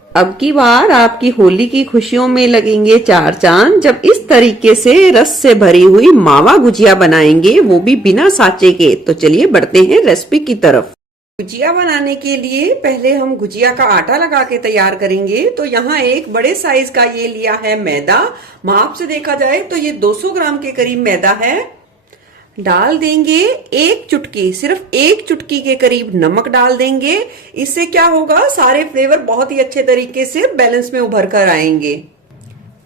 अब की बार आपकी होली की खुशियों में लगेंगे चार चांद जब इस तरीके से रस से भरी हुई मावा गुजिया बनाएंगे, वो भी बिना साँचे के। तो चलिए बढ़ते हैं रेसिपी की तरफ। गुजिया बनाने के लिए पहले हम गुजिया का आटा लगा के तैयार करेंगे। तो यहाँ एक बड़े साइज का ये लिया है मैदा। माप से देखा जाए तो ये 200 ग्राम के करीब मैदा है। डाल देंगे एक चुटकी, सिर्फ एक चुटकी के करीब नमक डाल देंगे। इससे क्या होगा, सारे फ्लेवर बहुत ही अच्छे तरीके से बैलेंस में उभर कर आएंगे।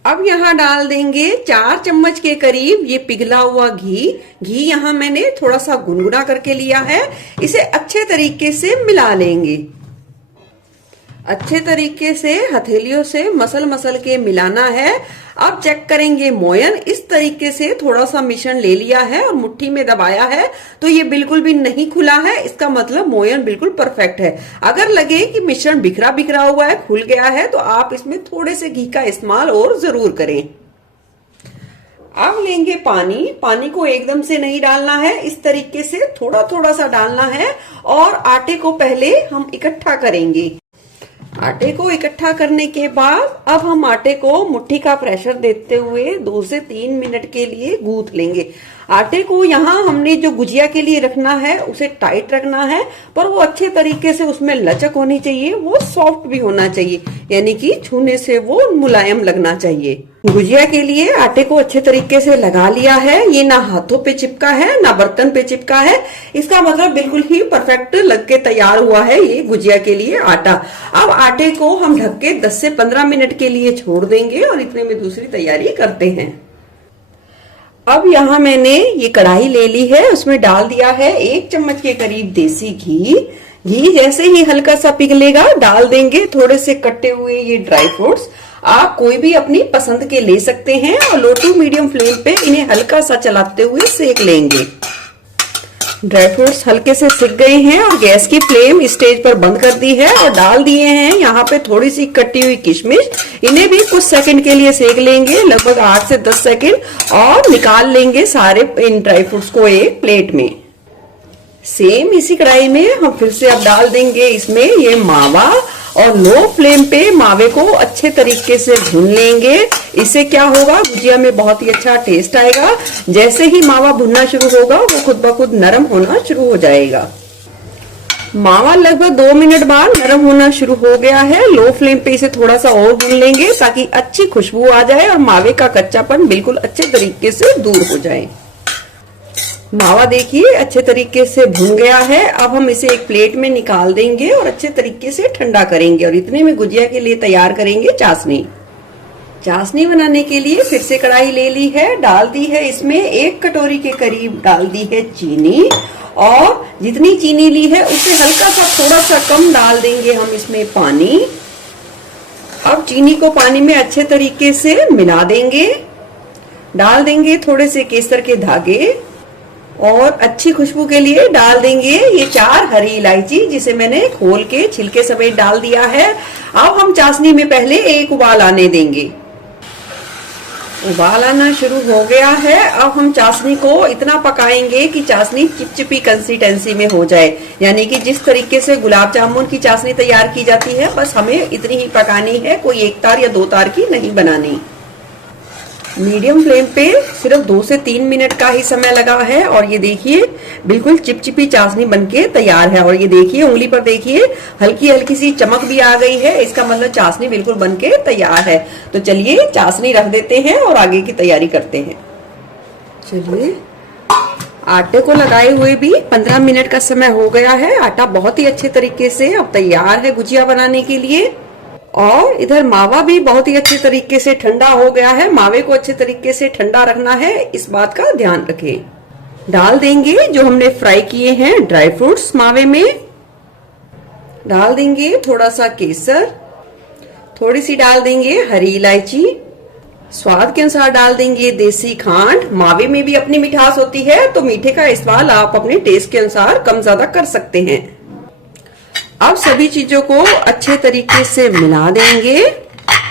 अब यहाँ डाल देंगे 4 चम्मच के करीब ये पिघला हुआ घी। घी यहाँ मैंने थोड़ा सा गुनगुना करके लिया है। इसे अच्छे तरीके से मिला लेंगे। अच्छे तरीके से हथेलियों से मसल मसल के मिलाना है। अब चेक करेंगे मोयन। इस तरीके से थोड़ा सा मिश्रण ले लिया है और मुट्ठी में दबाया है तो ये बिल्कुल भी नहीं खुला है, इसका मतलब मोयन बिल्कुल परफेक्ट है। अगर लगे कि मिश्रण बिखरा बिखरा हुआ है, खुल गया है, तो आप इसमें थोड़े से घी का इस्तेमाल और जरूर करें। अब लेंगे पानी। पानी को एकदम से नहीं डालना है, इस तरीके से थोड़ा थोड़ा सा डालना है और आटे को पहले हम इकट्ठा करेंगे। आटे को इकट्ठा करने के बाद अब हम आटे को मुट्ठी का प्रेशर देते हुए 2 से 3 मिनट के लिए गूंथ लेंगे। आटे को यहाँ हमने जो गुजिया के लिए रखना है उसे टाइट रखना है, पर वो अच्छे तरीके से उसमें लचक होनी चाहिए, वो सॉफ्ट भी होना चाहिए, यानी कि छूने से वो मुलायम लगना चाहिए। गुजिया के लिए आटे को अच्छे तरीके से लगा लिया है। ये ना हाथों पे चिपका है ना बर्तन पे चिपका है, इसका मतलब बिल्कुल ही परफेक्ट लग के तैयार हुआ है ये गुजिया के लिए आटा। अब आटे को हम ढक के 10 से 15 मिनट के लिए छोड़ देंगे और इतने में दूसरी तैयारी करते हैं। अब यहाँ मैंने ये कढ़ाई ले ली है, उसमें डाल दिया है 1 चम्मच के करीब देसी घी। घी जैसे ही हल्का सा पिघलेगा डाल देंगे थोड़े से कटे हुए ये ड्राई फ्रूट्स। आप कोई भी अपनी पसंद के ले सकते हैं और लो टू मीडियम फ्लेम पे इन्हें हल्का सा चलाते हुए सेक लेंगे। ड्राई फ्रूट्स हल्के से सिक गए हैं और गैस की फ्लेम इस स्टेज पर बंद कर दी है और डाल दिए हैं यहाँ पे थोड़ी सी कटी हुई किशमिश। इन्हें भी कुछ सेकंड के लिए सेक लेंगे, लगभग 8 से 10 सेकंड, और निकाल लेंगे सारे इन ड्राई फ्रूट्स को एक प्लेट में। सेम इसी कढ़ाई में हम फिर से अब डाल देंगे इसमें ये मावा और लो फ्लेम पे मावे को अच्छे तरीके से भून लेंगे। इससे क्या होगा, गुजिया में बहुत ही अच्छा टेस्ट आएगा। जैसे ही मावा भुनना शुरू होगा वो खुद ब खुद नरम होना शुरू हो जाएगा। मावा लगभग 2 मिनट बाद नरम होना शुरू हो गया है। लो फ्लेम पे इसे थोड़ा सा और भून लेंगे ताकि अच्छी खुशबू आ जाए और मावे का कच्चापन बिल्कुल अच्छे तरीके से दूर हो जाए। मावा देखिए अच्छे तरीके से भुन गया है। अब हम इसे एक प्लेट में निकाल देंगे और अच्छे तरीके से ठंडा करेंगे और इतने में गुजिया के लिए तैयार करेंगे चाशनी। चाशनी बनाने के लिए फिर से कढ़ाई ले ली है, डाल दी है इसमें 1 कटोरी के करीब डाल दी है चीनी, और जितनी चीनी ली है उससे हल्का सा थोड़ा सा कम डाल देंगे हम इसमें पानी। अब चीनी को पानी में अच्छे तरीके से मिला देंगे। डाल देंगे थोड़े से केसर के धागे और अच्छी खुशबू के लिए डाल देंगे ये 4 हरी इलायची, जिसे मैंने खोल के छिलके समेत डाल दिया है। अब हम चाशनी में पहले एक उबाल आने देंगे। उबाल आना शुरू हो गया है। अब हम चाशनी को इतना पकाएंगे कि चाशनी चिपचिपी कंसिस्टेंसी में हो जाए, यानी कि जिस तरीके से गुलाब जामुन की चाशनी तैयार की जाती है, बस हमें इतनी ही पकानी है, कोई 1 तार या 2 तार की नहीं बनानी। मीडियम फ्लेम पे सिर्फ 2 से 3 मिनट का ही समय लगा है और ये देखिए बिल्कुल चिपचिपी चाशनी बनके तैयार है। और ये देखिए उंगली पर देखिए हल्की हल्की सी चमक भी आ गई है, इसका मतलब चाशनी बिल्कुल बनके तैयार है। तो चलिए चाशनी रख देते हैं और आगे की तैयारी करते हैं। चलिए आटे को लगाए हुए भी 15 मिनट का समय हो गया है। आटा बहुत ही अच्छे तरीके से अब तैयार है गुजिया बनाने के लिए, और इधर मावा भी बहुत ही अच्छे तरीके से ठंडा हो गया है। मावे को अच्छे तरीके से ठंडा रखना है, इस बात का ध्यान रखें। डाल देंगे जो हमने फ्राई किए हैं ड्राई फ्रूट्स मावे में। डाल देंगे थोड़ा सा केसर, थोड़ी सी डाल देंगे हरी इलायची, स्वाद के अनुसार डाल देंगे देसी खांड। मावे में भी अपनी मिठास होती है तो मीठे का इस्तेमाल आप अपने टेस्ट के अनुसार कम ज्यादा कर सकते हैं। अब सभी चीजों को अच्छे तरीके से मिला देंगे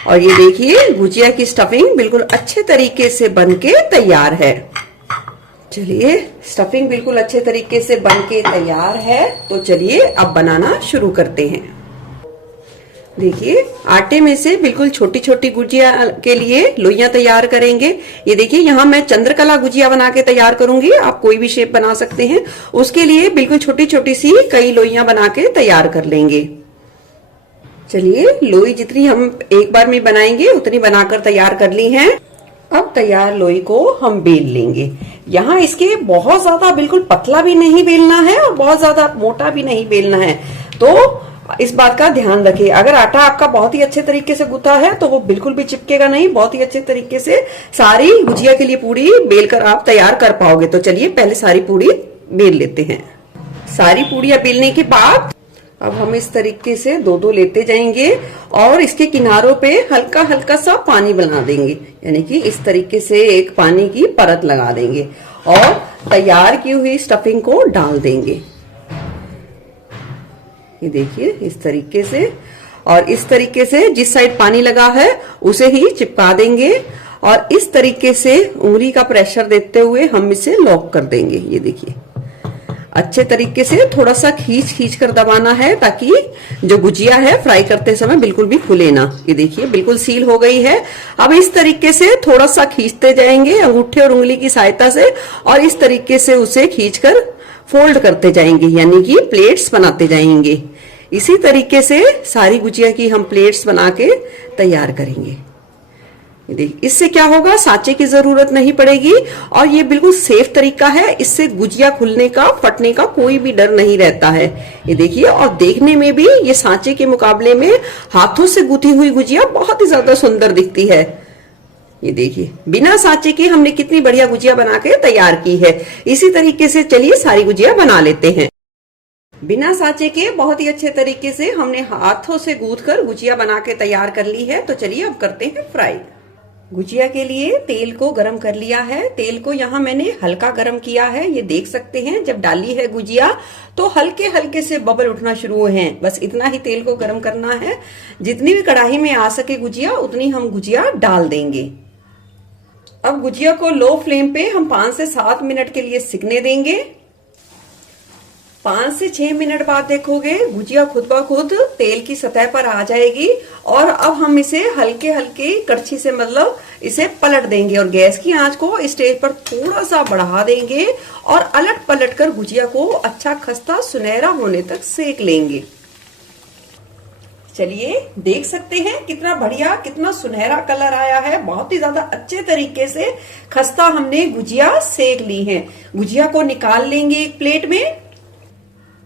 और ये देखिए गुजिया की स्टफिंग बिल्कुल अच्छे तरीके से बनके तैयार है। चलिए स्टफिंग बिल्कुल अच्छे तरीके से बनके तैयार है, तो चलिए अब बनाना शुरू करते हैं। देखिए आटे में से बिल्कुल छोटी छोटी गुजिया के लिए लोइयां तैयार करेंगे। ये देखिए यहाँ मैं चंद्रकला गुजिया बना के तैयार करूंगी, आप कोई भी शेप बना सकते हैं। उसके लिए बिल्कुल छोटी छोटी सी कई लोइयां बना के तैयार कर लेंगे। चलिए लोई जितनी हम एक बार में बनाएंगे उतनी बनाकर तैयार कर ली हैं। अब तैयार लोई को हम बेल लेंगे। यहाँ इसके बहुत ज्यादा बिल्कुल पतला भी नहीं बेलना है और बहुत ज्यादा मोटा भी नहीं बेलना है, तो इस बात का ध्यान रखिए। अगर आटा आपका बहुत ही अच्छे तरीके से गूंथा है तो वो बिल्कुल भी चिपकेगा नहीं, बहुत ही अच्छे तरीके से सारी गुजिया के लिए पूड़ी बेलकर आप तैयार कर पाओगे। तो चलिए पहले सारी पूड़ी बेल लेते हैं। सारी पूड़ियां बेलने के बाद अब हम इस तरीके से दो दो लेते जाएंगे और इसके किनारों पे हल्का हल्का सा पानी बना देंगे, यानी कि इस तरीके से एक पानी की परत लगा देंगे और तैयार की हुई स्टफिंग को डाल देंगे। ये देखिए इस तरीके से, और इस तरीके से जिस साइड पानी लगा है उसे ही चिपका देंगे और इस तरीके से उंगली का प्रेशर देते हुए हम इसे लॉक कर देंगे। ये देखिए अच्छे तरीके से थोड़ा सा खींच खींच कर दबाना है ताकि जो गुजिया है फ्राई करते समय बिल्कुल भी खुले ना। ये देखिए बिल्कुल सील हो गई है। अब इस तरीके से थोड़ा सा खींचते जाएंगे अंगूठे और उंगली की सहायता से और इस तरीके से उसे खींचकर फोल्ड करते जाएंगे, यानी कि प्लेट्स बनाते जाएंगे। इसी तरीके से सारी गुजिया की हम प्लेट्स बना के तैयार करेंगे। इससे क्या होगा, सांचे की जरूरत नहीं पड़ेगी और ये बिल्कुल सेफ तरीका है। इससे गुजिया खुलने का फटने का कोई भी डर नहीं रहता है। ये देखिए, और देखने में भी ये सांचे के मुकाबले में हाथों से गूंथी हुई गुजिया बहुत ही ज्यादा सुंदर दिखती है। ये देखिए बिना सांचे के हमने कितनी बढ़िया गुजिया बना के तैयार की है। इसी तरीके से चलिए सारी गुजिया बना लेते हैं। बिना सांचे के बहुत ही अच्छे तरीके से हमने हाथों से गूंथकर गुजिया बना के तैयार कर ली है। तो चलिए अब करते हैं फ्राई। गुजिया के लिए तेल को गरम कर लिया है। तेल को यहाँ मैंने हल्का गरम किया है। ये देख सकते हैं जब डाली है गुजिया तो हल्के हल्के से बबल उठना शुरू हुए हैं। बस इतना ही तेल को गरम करना है। जितनी भी कढ़ाई में आ सके गुजिया उतनी हम गुजिया डाल देंगे। अब गुजिया को लो फ्लेम पे हम 5 से 7 मिनट के लिए सिकने देंगे। 5 से 6 मिनट बाद देखोगे गुजिया खुद ब खुद तेल की सतह पर आ जाएगी और अब हम इसे हल्के हल्के कड़छी से मतलब इसे पलट देंगे और गैस की आंच को स्टेज पर थोड़ा सा बढ़ा देंगे और अलट पलट कर गुजिया को अच्छा खस्ता सुनहरा होने तक सेक लेंगे। चलिए देख सकते हैं कितना बढ़िया, कितना सुनहरा कलर आया है। बहुत ही ज्यादा अच्छे तरीके से खस्ता हमने गुजिया सेक ली है। गुजिया को निकाल लेंगे एक प्लेट में।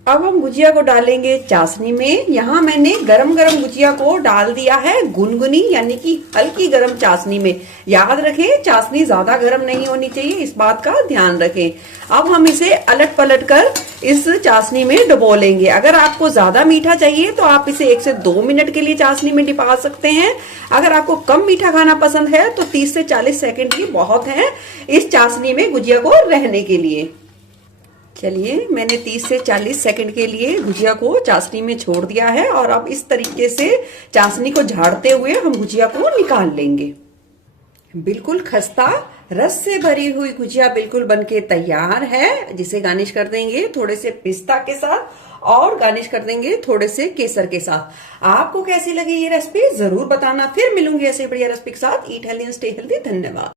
अब हम गुजिया को डालेंगे चाशनी में। यहाँ मैंने गरम गरम गुजिया को डाल दिया है गुनगुनी यानी कि हल्की गरम चाशनी में। याद रखें चाशनी ज्यादा गरम नहीं होनी चाहिए, इस बात का ध्यान रखें। अब हम इसे अलट पलट कर इस चाशनी में डुबो लेंगे। अगर आपको ज्यादा मीठा चाहिए तो आप इसे 1 से 2 मिनट के लिए चाशनी में डिपा सकते हैं। अगर आपको कम मीठा खाना पसंद है तो 30 से 40 सेकेंड ही बहुत है इस चाशनी में गुजिया को रहने के लिए। चलिए मैंने 30 से 40 सेकंड के लिए गुजिया को चाशनी में छोड़ दिया है और अब इस तरीके से चाशनी को झाड़ते हुए हम गुजिया को निकाल लेंगे। बिल्कुल खस्ता रस से भरी हुई गुजिया बिल्कुल बनके तैयार है, जिसे गार्निश कर देंगे थोड़े से पिस्ता के साथ और गार्निश कर देंगे थोड़े से केसर के साथ। आपको कैसी लगी ये रेसिपी जरूर बताना। फिर मिलूंगी ऐसे बढ़िया रेसिपी के साथ। Eat healthy and stay healthy. धन्यवाद।